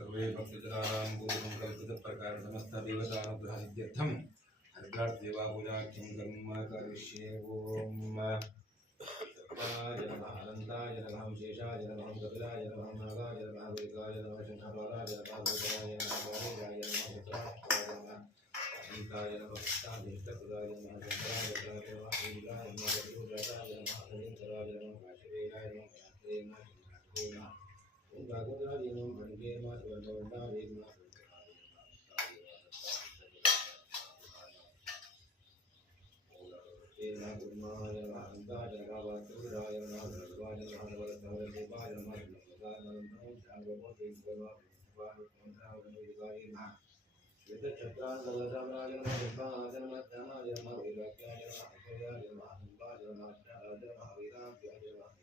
सर्वे भक्तजनानां पूर्वं कल्पितप्रकार समस्त देवतानुग्रहसिद्ध्यर्थम् अर्घादेवा पूजाख्यं कर्म करिष्ये। ओम सर्वाय नमः अनन्ताय नमः शेषाय नमः कपिलाय नमः नागाय नमः वेगाय नमः शंखपालाय नमः भूतलाय नमः गणेशाय नमः पुत्राय नमः अनन्ताय नमः शान्तिप्रदाय नमः शंकराय नमः ईलाय नमः गरुडाय नमः अनिंतराय नमः काशीवेलाय नमः काशीवेलाय नमः Gagodraj Namo Mange Ma Dvargavandari Ma Ena Gurmaya Namo Antaya Namo Suraya Namo Sarvaya Namo Varatavaya Devaya Namo Namo Namo Jagavati Namo Vanu Namo Namo Namo Shveta Chakran Galasavaya Namo Vipaya Namo Dhamaya Namo Virakaya Namo Akaya Namo Ambaya Namo Ashtaraya Namo Virakaya Namo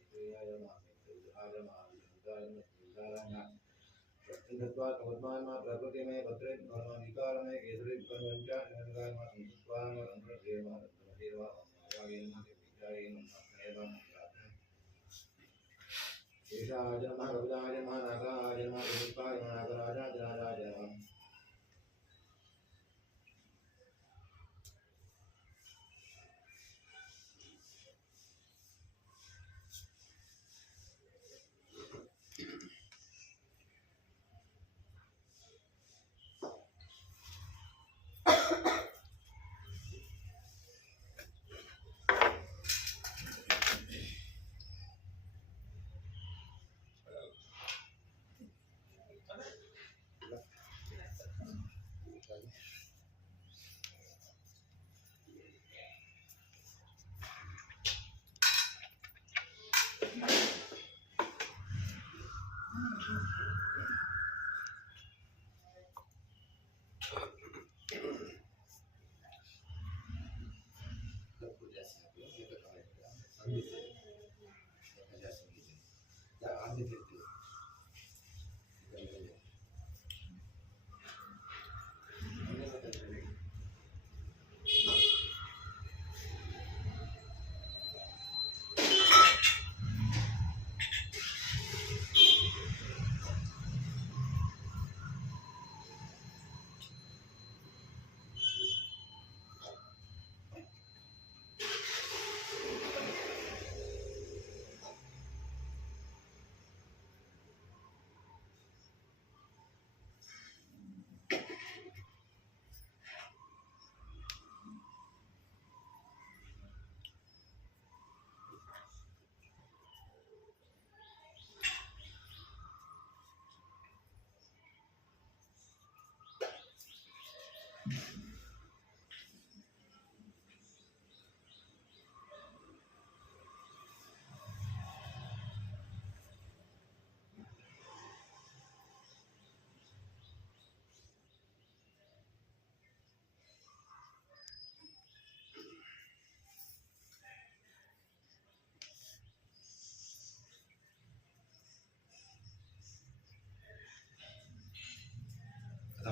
Akaya Namo Akaya Namo Shakti-Sattva Kamatman Prakriti में भद्रे अधिकार में केसरी पंचा निरंकार में संस्कार में अंतर देवा देवा आगे में विचारे में देवा शेषाय नमः गरुडाय नमः नागाय नमः रूपाय नमः नागराजाय नमः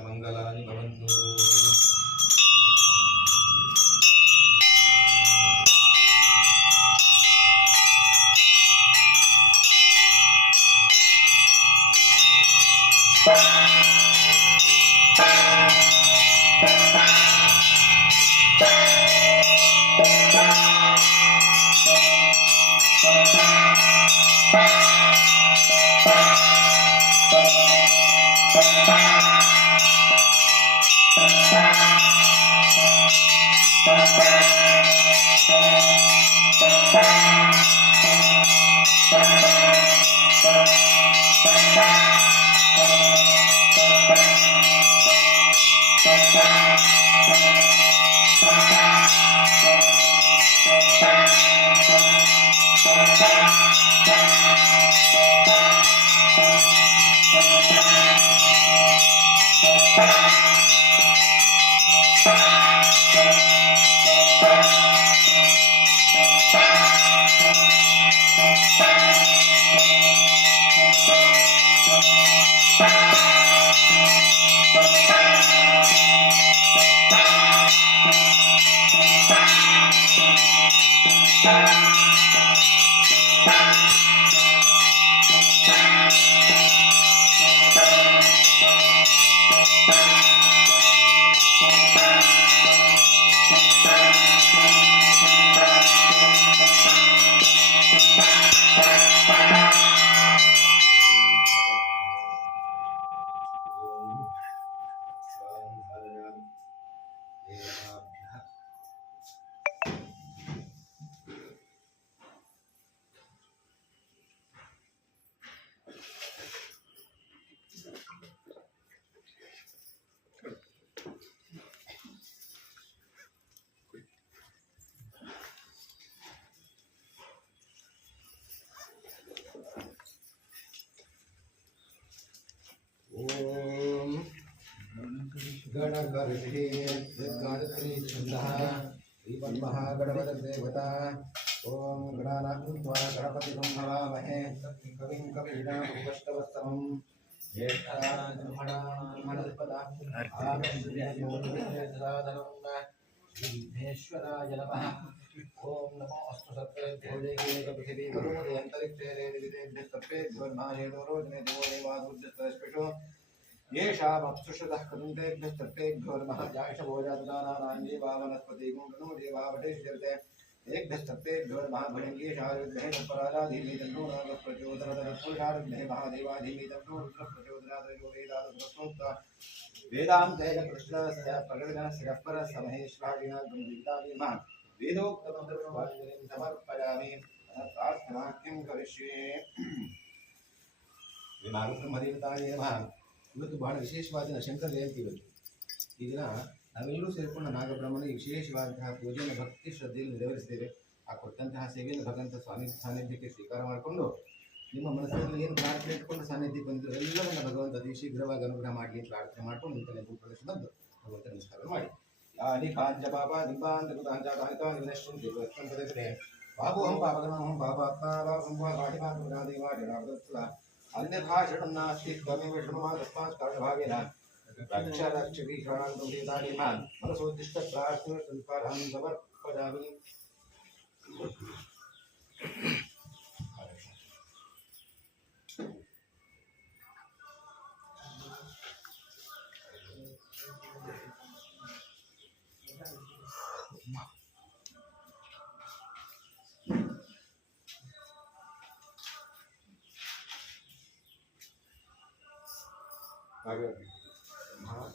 मंगलानि भवन्तु। गणगणपतिर्महागणपतिर्देवता ओम गणानात्वा गणपतिं हवामहे कविं कवीनामुपष्टवस्तमं ज्येष्ठानामणस्पदा विघ्नेश्वराय नमः ओम नमो अस्तु सत्रेभ्यो देवेभ्यो पृथिवी करोदे अन्तरिक्षे देवेभ्यः सर्वेभ्यो महादेवरोजने देवो देवादुर्जस्पृशो येषामप्सुषतः कृतेभ्यः सर्वेभ्यो नमः याशभोजातदानानान्ये वामनस्पति गुणो देवावटेश्यर्ते तेभ्यः सर्वेभ्यो नमः भयङ्गेशायुद्धे पराराधीमि तन्नो नागः प्रचोदनपुरुषारुद्धे महादेवाधीमि तन्नो रुद्रः प्रचोदनादयो वेदादुस्तोक्ता वेदान्ते कृष्णस्य प्रकटनस्य परसमहेश्वरादिना ब्रह्मविद्यादिमा वेदोक्तमन्त्रवाक्यं समर्पयामि प्रार्थनाख्यं करिष्ये विमारुब्रह्मदेवताय नमः ಇವತ್ತು ಬಹಳ ವಿಶೇಷವಾದ ಶಂಕರ ಜಯಂತಿ ಇವತ್ತು ಈ ದಿನ ನಾವೆಲ್ಲರೂ ಸೇರಿಕೊಂಡು ನಾಗಬ್ರಹ್ಮನಿಗೆ ವಿಶೇಷವಾದಂತಹ ಪೂಜೆಯನ್ನು ಭಕ್ತಿ ಶ್ರದ್ಧೆಯಲ್ಲಿ ನೆರವೇರಿಸ್ತೇವೆ ಆ ಕೊಟ್ಟಂತಹ ಸೇವೆಯನ್ನು ಭಗವಂತ ಸ್ವಾಮಿ ಸಾನ್ನಿಧ್ಯಕ್ಕೆ ಸ್ವೀಕಾರ ಮಾಡಿಕೊಂಡು ನಿಮ್ಮ ಮನಸ್ಸಿನಲ್ಲಿ ಏನು ಪ್ರಾರ್ಥನೆ ಇಟ್ಕೊಂಡು ಸಾನ್ನಿಧ್ಯಕ್ಕೆ ಬಂದಿರೋ ಎಲ್ಲವನ್ನ ಭಗವಂತ ಅತಿ ಶೀಘ್ರವಾಗಿ ಅನುಗ್ರಹ ಮಾಡಲಿ ಪ್ರಾರ್ಥನೆ ಮಾಡ್ಕೊಂಡು ಇಂಥ ಭೂಪ್ರದೇಶ ಬಂದು ಭಗವಂತ ನಮಸ್ಕಾರ ಮಾಡಿ ಯಾನಿ ಕಾಂಚ ಪಾಪ ದಿಂಬಾಂತ ಕಾಂಚಾನಿ ವಿನಶ್ಯಂ ದೇವತ್ಸಂಪದಕರೆ ಬಾಬುಹಂ ಪಾಪಗಣಹಂ ಪಾಪಾತ್ಮ ಬಾಬುಹಂ ಪಾಠಿಮಾತ್ಮನಾದೇವಾ ಜನಾರ್ದತ್ಲ अन्यथा शरणनास्ति त्वमेव शृणुमा तस्मात् कारणभावेन रक्ष रक्षति शरणागतं देवतानिमान् मनसोद्दिष्ट प्रार्थना संस्कारं समर्पयामि आगे हाँ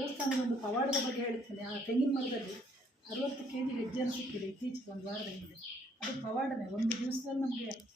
ದೇವಸ್ಥಾನದ ಒಂದು ಪವಾಡದ ಬಗ್ಗೆ ಹೇಳ್ತೇನೆ. ಆ ತೆಂಗಿನ ಮರದಲ್ಲಿ 60 kg ಹೆಜ್ಜೆಯನ್ನು ಸಿಕ್ಕಿದೆ ಇತ್ತೀಚೆಗೆ, ಒಂದು ವಾರದ ಹಿಂದೆ. ಅದು ಪವಾಡನೆ. ಒಂದು ದಿವಸದಲ್ಲಿ ನಮಗೆ